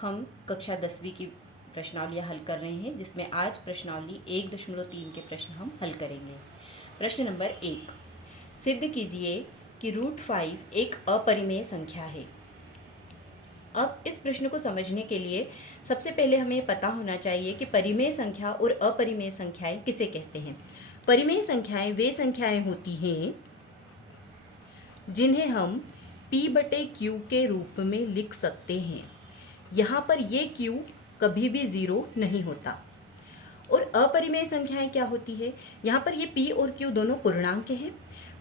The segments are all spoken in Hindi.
हम कक्षा 10वीं की प्रश्नावलियाँ हल कर रहे हैं, जिसमें आज प्रश्नावली 1.3 के प्रश्न हम हल करेंगे। प्रश्न नंबर 1, सिद्ध कीजिए कि √5 एक अपरिमेय संख्या है। अब इस प्रश्न को समझने के लिए सबसे पहले हमें पता होना चाहिए कि परिमेय संख्या और अपरिमेय संख्याएं किसे कहते हैं। परिमेय संख्याएं वे संख्याएं होती हैं जिन्हें हम p/q के रूप में लिख सकते हैं। यहाँ पर ये q कभी भी ज़ीरो नहीं होता। और अपरिमेय संख्याएं क्या होती है? यहाँ पर ये p और q दोनों पूर्णांक हैं।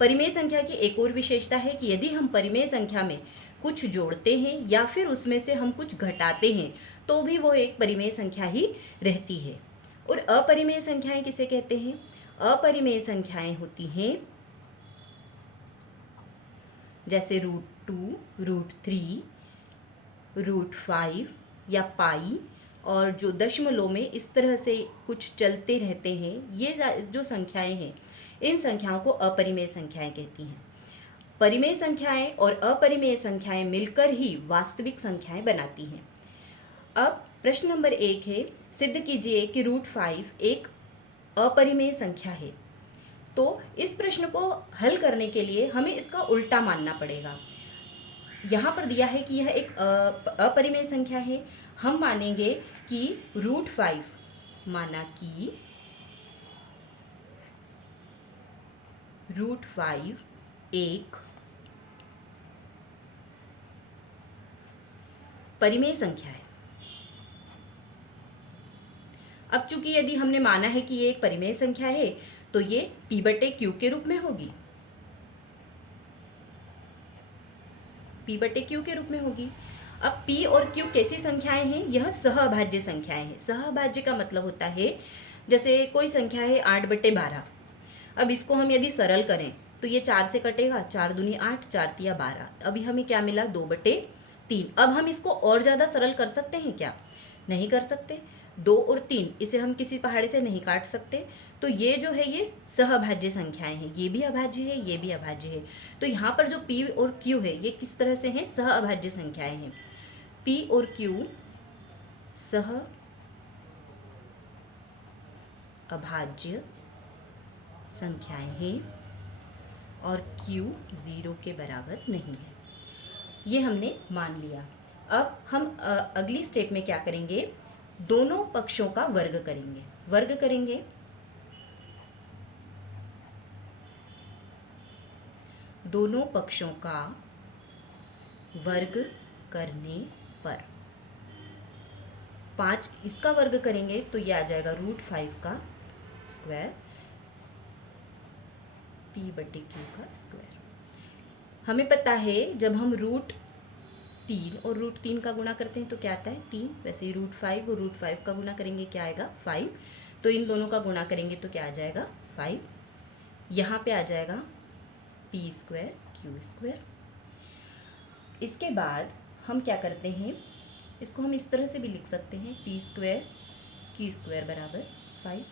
परिमेय संख्या की एक और विशेषता है कि यदि हम परिमेय संख्या में कुछ जोड़ते हैं या फिर उसमें से हम कुछ घटाते हैं तो भी वो एक परिमेय संख्या ही रहती है। और अपरिमेय संख्याएं किसे कहते हैं? अपरिमेय संख्याएं होती हैं जैसे √2, √3, √5 या पाई, और जो दशमलव में इस तरह से कुछ चलते रहते हैं, ये जो संख्याएं हैं, इन संख्याओं को अपरिमेय संख्याएं कहती हैं। परिमेय संख्याएं और अपरिमेय संख्याएं मिलकर ही वास्तविक संख्याएं बनाती हैं। अब प्रश्न नंबर 1 है, सिद्ध कीजिए कि √5 एक अपरिमेय संख्या है। तो इस प्रश्न को हल करने के लिए हमें इसका उल्टा मानना पड़ेगा। यहाँ पर दिया है कि यह एक अपरिमेय संख्या है। हम मानेंगे कि √5 माना कि √5 एक परिमेय संख्या है। अब चूंकि यदि हमने माना है कि ये एक परिमेय संख्या है तो ये p/q के रूप में होगी। p/q के रूप में होगी। अब p और q कैसी संख्याएं हैं? यह सहअभाज्य संख्याएं हैं। सहअभाज्य का मतलब होता है, जैसे कोई संख्या है 8/12। अब इसको हम यदि सरल करें तो ये 4 से कटेगा, 4 दूनी 8, 4 तिया 12। अभी हमें क्या मिला? 2/3। अब हम इसको और ज़्यादा सरल कर सकते हैं क्या? नहीं कर सकते। 2 और 3 इसे हम किसी पहाड़े से नहीं काट सकते। तो ये जो है ये सहअभाज्य संख्याएं हैं। ये भी अभाज्य है, ये भी अभाज्य है। तो यहाँ पर जो p और q है ये किस तरह से हैं? सहअभाज्य संख्याएं हैं। p और q सहअभाज्य संख्याएं हैं और q 0 के बराबर नहीं है। ये हमने मान लिया। अब हम अगली स्टेप में क्या करेंगे? दोनों पक्षों का वर्ग करेंगे। वर्ग करेंगे दोनों पक्षों का वर्ग करने पर 5 इसका वर्ग करेंगे तो ये आ जाएगा √5 का स्क्वायर p/q का स्क्वायर। हमें पता है जब हम √3 और √3 का गुणा करते हैं तो क्या आता है? 3। वैसे ही √5 और √5 का गुणा करेंगे क्या आएगा? 5। तो इन दोनों का गुणा करेंगे तो क्या आ जाएगा? 5। यहाँ पे आ जाएगा p² q²। इसके बाद हम क्या करते हैं? इसको हम इस तरह से भी लिख सकते हैं, p² q² बराबर 5।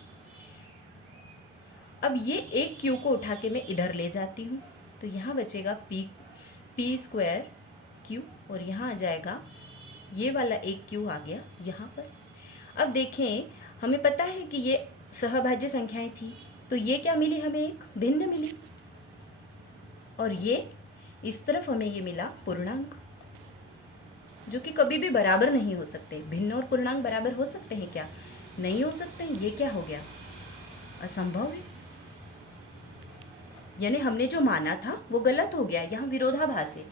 अब ये एक q को उठा के मैं इधर ले जाती हूँ तो यहाँ बचेगा p² q, और यहाँ आ जाएगा ये वाला एक q आ गया यहाँ पर। अब देखें, हमें पता है कि ये सहअभाज्य संख्याएं थी, तो ये क्या मिली? हमें एक भिन्न मिली, और ये इस तरफ हमें ये मिला पूर्णांक, जो कि कभी भी बराबर नहीं हो सकते। भिन्न और पूर्णांक बराबर हो सकते हैं क्या? नहीं हो सकते। ये क्या हो गया? असंभव है। यानी हमने जो माना था वो गलत हो गया। यहाँ विरोधाभास है।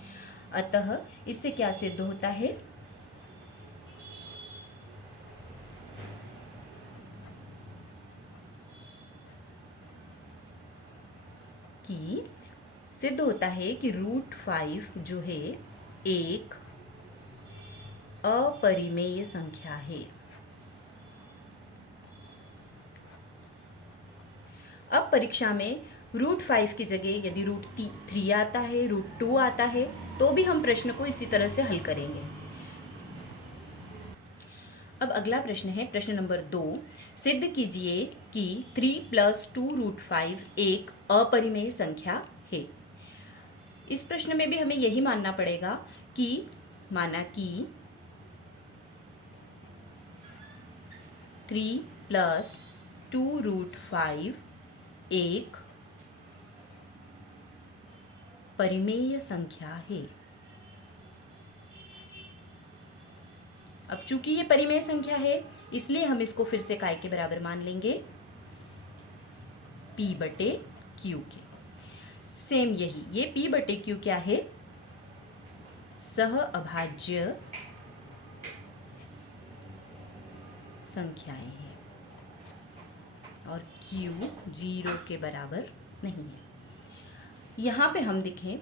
अतः इससे क्या सिद्ध होता है? कि सिद्ध होता है कि √5 जो है एक अपरिमेय संख्या है। अब परीक्षा में √5 की जगह यदि √3 आता है, √2 आता है, तो भी हम प्रश्न को इसी तरह से हल करेंगे। अब अगला प्रश्न है प्रश्न नंबर 2, सिद्ध कीजिए कि 3 + 2√5 एक अपरिमेय संख्या है। इस प्रश्न में भी हमें यही मानना पड़ेगा कि माना कि 3+2√5 एक परिमेय संख्या है। अब चूंकि ये परिमेय संख्या है इसलिए हम इसको फिर से काय के बराबर मान लेंगे, P/Q के। सेम यही, ये P/Q क्या है, सह अभाज्य संख्याएं हैं और Q 0 के बराबर नहीं है। यहाँ पे हम देखें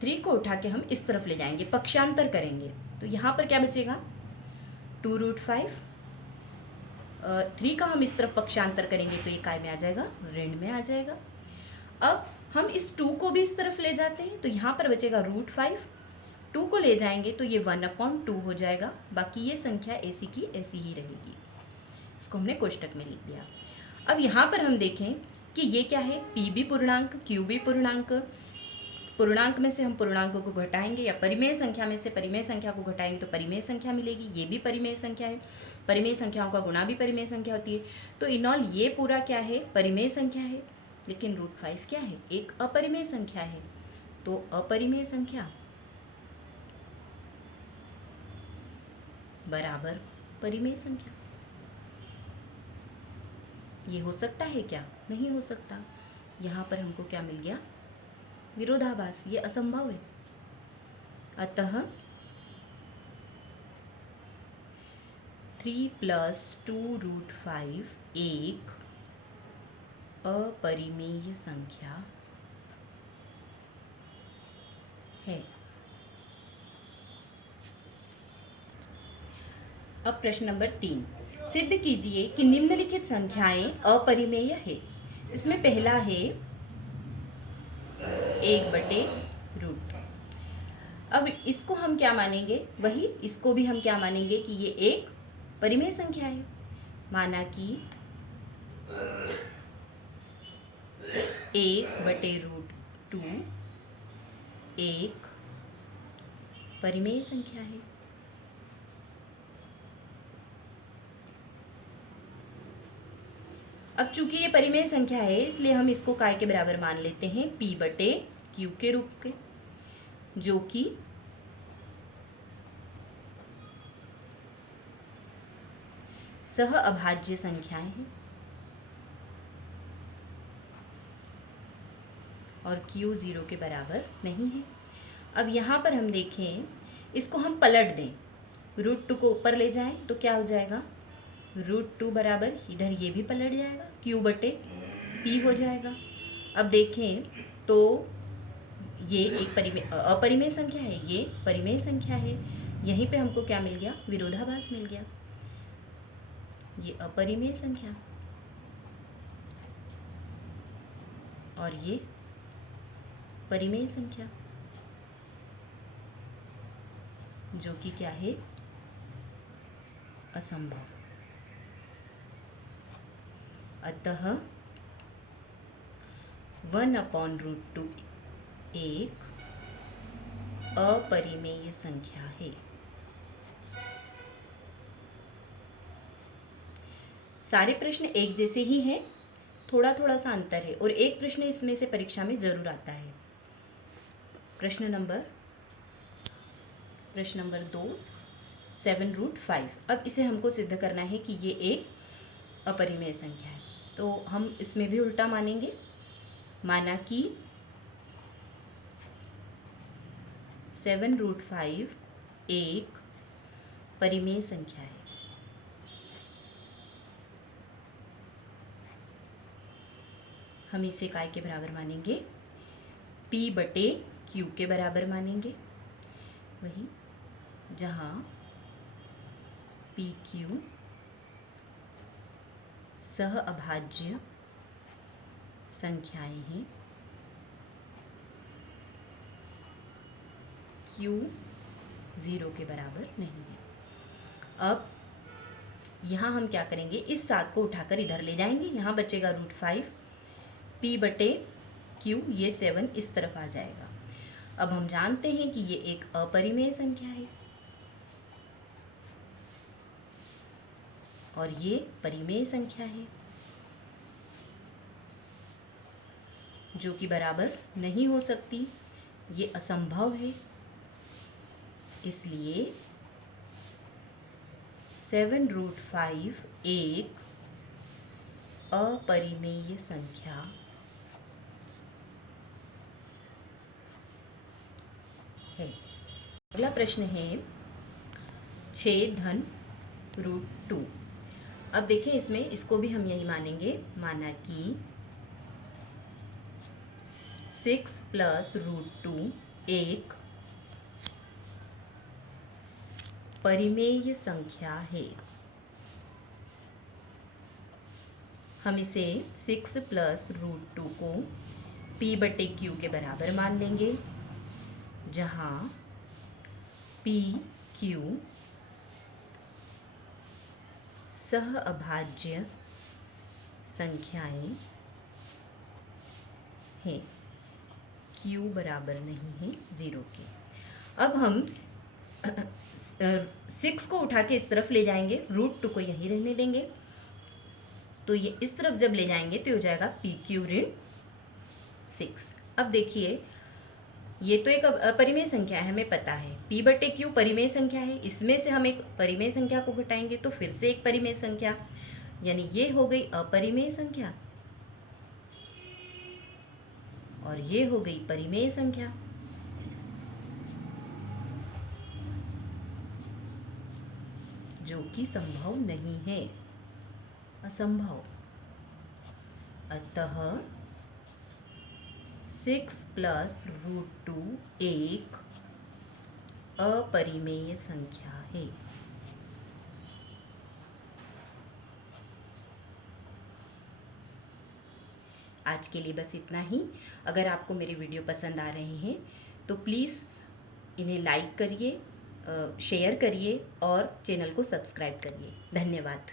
3 को उठा के हम इस तरफ ले जाएंगे, पक्षांतर करेंगे, तो यहाँ पर क्या बचेगा 2√5। 3 का हम इस तरफ पक्षांतर करेंगे तो ये काय में आ जाएगा, ऋण में आ जाएगा। अब हम इस 2 को भी इस तरफ ले जाते हैं तो यहाँ पर बचेगा √5। 2 को ले जाएंगे तो ये 1/2 हो जाएगा, बाकी ये संख्या ऐसी की ऐसी ही रहेगी। इसको हमने कोष्टक में लिख दिया। अब यहाँ पर हम देखें कि ये क्या है, P भी पूर्णांक, Q भी पूर्णांक। पूर्णांक में से हम पूर्णांकों को घटाएंगे या परिमेय संख्या में से परिमेय संख्या को घटाएंगे तो परिमेय संख्या मिलेगी। ये भी परिमेय संख्या है, परिमेय संख्याओं का गुणा भी परिमेय संख्या होती है। तो इन ऑल ये पूरा क्या है, परिमेय संख्या है। लेकिन √5 क्या है, एक अपरिमेय संख्या है। तो अपरिमेय संख्या बराबर परिमेय संख्या, ये हो सकता है क्या, नहीं हो सकता। यहाँ पर हमको क्या मिल गया, विरोधाभास, ये असंभव है। अतः 3+2√5 एक अपरिमेय संख्या है। अब प्रश्न नंबर 3, सिद्ध कीजिए कि निम्नलिखित संख्याएं अपरिमेय है। इसमें पहला है 1/√। अब इसको हम क्या मानेंगे, वही इसको भी हम क्या मानेंगे कि ये एक परिमेय संख्या है। माना कि 1/√2 एक परिमेय संख्या है। अब चूंकि ये परिमेय संख्या है इसलिए हम इसको काय के बराबर मान लेते हैं, P/Q के रूप के, जो कि सह अभाज्य संख्याएं हैं और Q 0 के बराबर नहीं है। अब यहाँ पर हम देखें, इसको हम पलट दें, √2 को ऊपर ले जाएं तो क्या हो जाएगा, √2 बराबर, इधर ये भी पलट जाएगा, Q/P हो जाएगा। अब देखें तो ये एक अपरिमेय संख्या है, ये परिमेय संख्या है। यहीं पे हमको क्या मिल गया, विरोधाभास मिल गया। ये अपरिमेय संख्या और ये परिमेय संख्या, जो कि क्या है, असंभव। अतः 1/√2 एक अपरिमेय संख्या है। सारे प्रश्न एक जैसे ही हैं, थोड़ा थोड़ा सा अंतर है, और एक प्रश्न इसमें से परीक्षा में जरूर आता है। प्रश्न नंबर 2, 7√5। अब इसे हमको सिद्ध करना है कि ये एक अपरिमेय संख्या है, तो हम इसमें भी उल्टा मानेंगे। माना कि 7√5 एक परिमेय संख्या है। हम इसे काय के बराबर मानेंगे, P/Q के बराबर मानेंगे, वही जहाँ PQ सह अभाज्य संख्याएं हैं, Q 0 के बराबर नहीं है। अब यहाँ हम क्या करेंगे, इस 7 को उठाकर इधर ले जाएंगे, यहाँ बचेगा √5, P/Q, ये 7 इस तरफ आ जाएगा। अब हम जानते हैं कि ये एक अपरिमेय संख्या है। और ये परिमेय संख्या है जो कि बराबर नहीं हो सकती, ये असंभव है। इसलिए 7√5 एक अपरिमेय संख्या है। अगला प्रश्न है 6√2। अब देखें, इसमें इसको भी हम यही मानेंगे, माना कि 6 + √2 एक परिमेय संख्या है। हम इसे 6 + √2 को p/q के बराबर मान लेंगे, जहाँ p, q सहअभाज्य संख्याएं हैं, q बराबर नहीं है 0 के। अब हम 6 को उठा के इस तरफ ले जाएंगे, √2 को यहीं रहने देंगे, तो ये इस तरफ जब ले जाएंगे तो हो जाएगा PQ ऋण 6। अब देखिए, ये तो एक परिमेय संख्या है, हमें पता है p/q परिमेय संख्या है, इसमें से हम एक परिमेय संख्या को घटाएंगे तो फिर से एक परिमेय संख्या, यानी ये हो गई अपरिमेय संख्या और ये हो गई परिमेय संख्या। जो कि संभव नहीं है, असंभव। अतः 6 + √2 एक अपरिमेय संख्या है। आज के लिए बस इतना ही। अगर आपको मेरे वीडियो पसंद आ रहे हैं तो प्लीज़ इन्हें लाइक करिए, शेयर करिए और चैनल को सब्सक्राइब करिए। धन्यवाद।